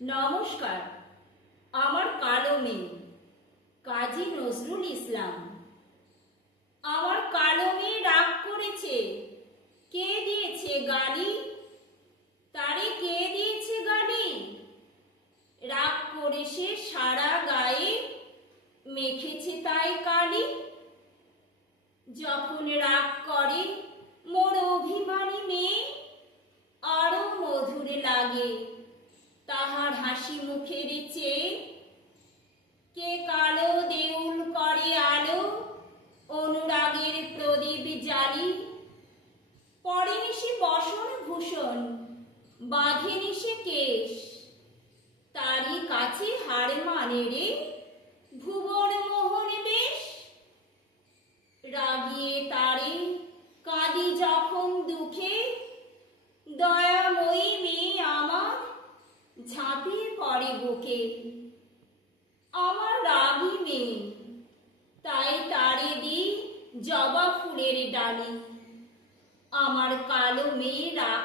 নমস্কার। আমার কালো মেয়ে কাজী নজরুল ইসলাম। আমার কালো মেয়ে রাগ করেছে। কে দিয়েছে গালি? তারে কে দিয়েছে গালি? রাগ করে সে সারা গায়ে মেখেছে তাই কালি। যখন রাগ করে মোর অভিমানী মেয়ে, আরো মধুর লাগে তাহার হাসি মুখের চেয়ে। কে কালো দেউল করে আলো, অনুরাগের প্রদীপ জালি। পরেনি সে বসন ভূষণ, বাঁধেনি সে কেশ, তারই কাছে হার মানে রে ভুবন মোহন বেশ। রাগিয়ে তারে কাঁদি যখন দুঃখে, দয়াময়ী মেয়ে আমার ঝাঁপিয়ে পড়ে বুকে। আমার রাগী মেয়ে, তাই তারে দিই জবা ফুলের ডালি। আমার কালো মেয়ে রাগ